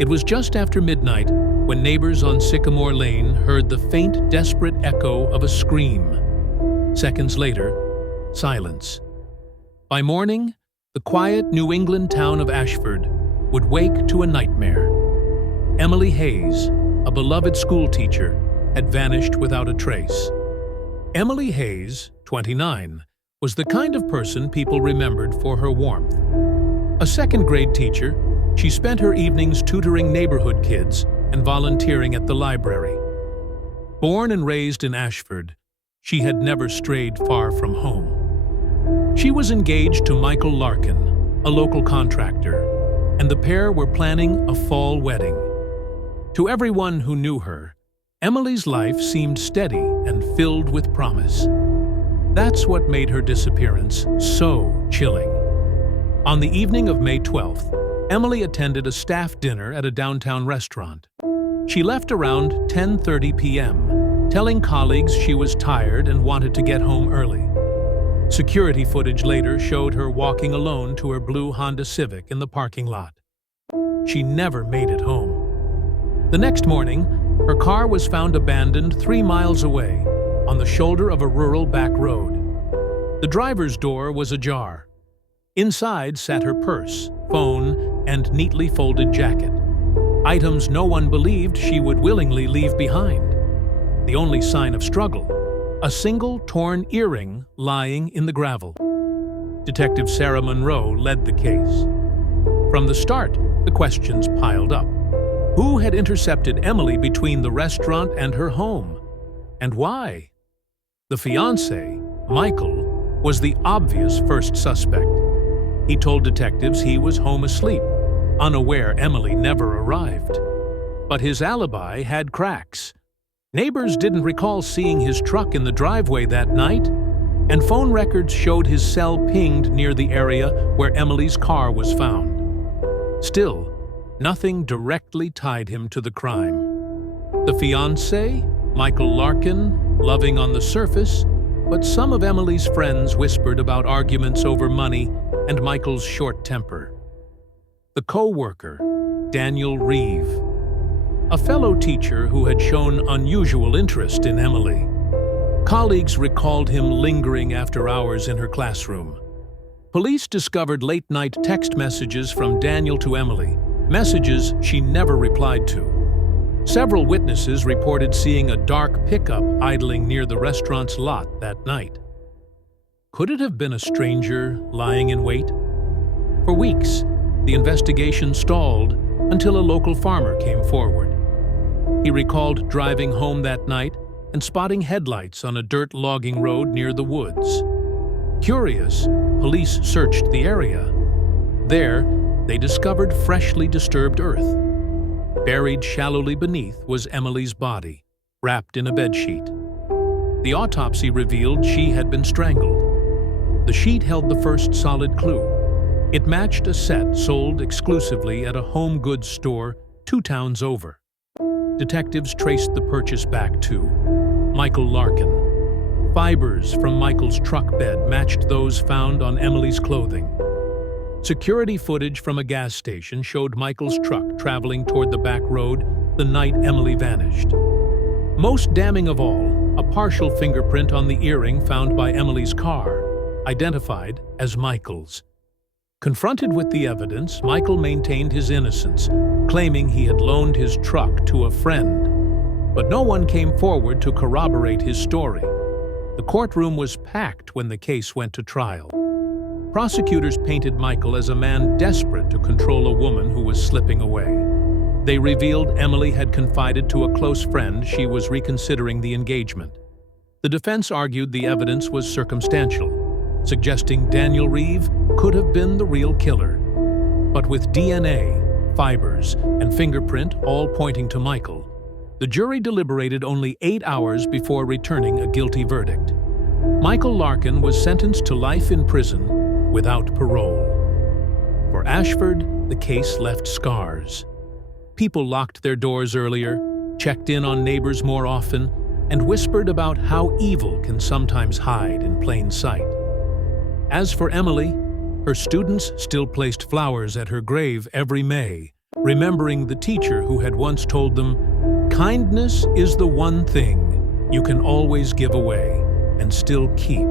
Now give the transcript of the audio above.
It was just after midnight when neighbors on Sycamore Lane heard the faint, desperate echo of a scream. Seconds later, silence. By morning, the quiet New England town of Ashford would wake to a nightmare. Emily Hayes, a beloved schoolteacher, had vanished without a trace. Emily Hayes, 29, was the kind of person people remembered for her warmth. A second-grade teacher, she spent her evenings tutoring neighborhood kids and volunteering at the library. Born and raised in Ashford, she had never strayed far from home. She was engaged to Michael Larkin, a local contractor, and the pair were planning a fall wedding. To everyone who knew her, Emily's life seemed steady and filled with promise. That's what made her disappearance so chilling. On the evening of May 12th, Emily attended a staff dinner at a downtown restaurant. She left around 10:30 p.m., telling colleagues she was tired and wanted to get home early. Security footage later showed her walking alone to her blue Honda Civic in the parking lot. She never made it home. The next morning, her car was found abandoned 3 miles away, on the shoulder of a rural back road. The driver's door was ajar. Inside sat her purse, phone, and neatly folded jacket. Items no one believed she would willingly leave behind. The only sign of struggle, a single torn earring lying in the gravel. Detective Sarah Monroe led the case. From the start, the questions piled up. Who had intercepted Emily between the restaurant and her home? And why? The fiancé, Michael, was the obvious first suspect. He told detectives he was home asleep, unaware Emily never arrived. But his alibi had cracks. Neighbors didn't recall seeing his truck in the driveway that night, and phone records showed his cell pinged near the area where Emily's car was found. Still, nothing directly tied him to the crime. The fiancé, Michael Larkin, loving on the surface, but some of Emily's friends whispered about arguments over money and Michael's short temper. The co-worker, Daniel Reeve, a fellow teacher who had shown unusual interest in Emily. Colleagues recalled him lingering after hours in her classroom. Police discovered late-night text messages from Daniel to Emily, messages she never replied to. Several witnesses reported seeing a dark pickup idling near the restaurant's lot that night. Could it have been a stranger lying in wait? For weeks, the investigation stalled until a local farmer came forward. He recalled driving home that night and spotting headlights on a dirt logging road near the woods. Curious, police searched the area. There, they discovered freshly disturbed earth. Buried shallowly beneath was Emily's body, wrapped in a bedsheet. The autopsy revealed she had been strangled. The sheet held the first solid clue. It matched a set sold exclusively at a home goods store 2 towns over. Detectives traced the purchase back to Michael Larkin. Fibers from Michael's truck bed matched those found on Emily's clothing. Security footage from a gas station showed Michael's truck traveling toward the back road the night Emily vanished. Most damning of all, a partial fingerprint on the earring found by Emily's car, identified as Michael's. Confronted with the evidence, Michael maintained his innocence, claiming he had loaned his truck to a friend. But no one came forward to corroborate his story. The courtroom was packed when the case went to trial. Prosecutors painted Michael as a man desperate to control a woman who was slipping away. They revealed Emily had confided to a close friend she was reconsidering the engagement. The defense argued the evidence was circumstantial, suggesting Daniel Reeve could have been the real killer. But with DNA, fibers, and fingerprint all pointing to Michael, the jury deliberated only 8 hours before returning a guilty verdict. Michael Larkin was sentenced to life in prison without parole. For Ashford, the case left scars. People locked their doors earlier, checked in on neighbors more often, and whispered about how evil can sometimes hide in plain sight. As for Emily, her students still placed flowers at her grave every May, remembering the teacher who had once told them, "Kindness is the one thing you can always give away and still keep."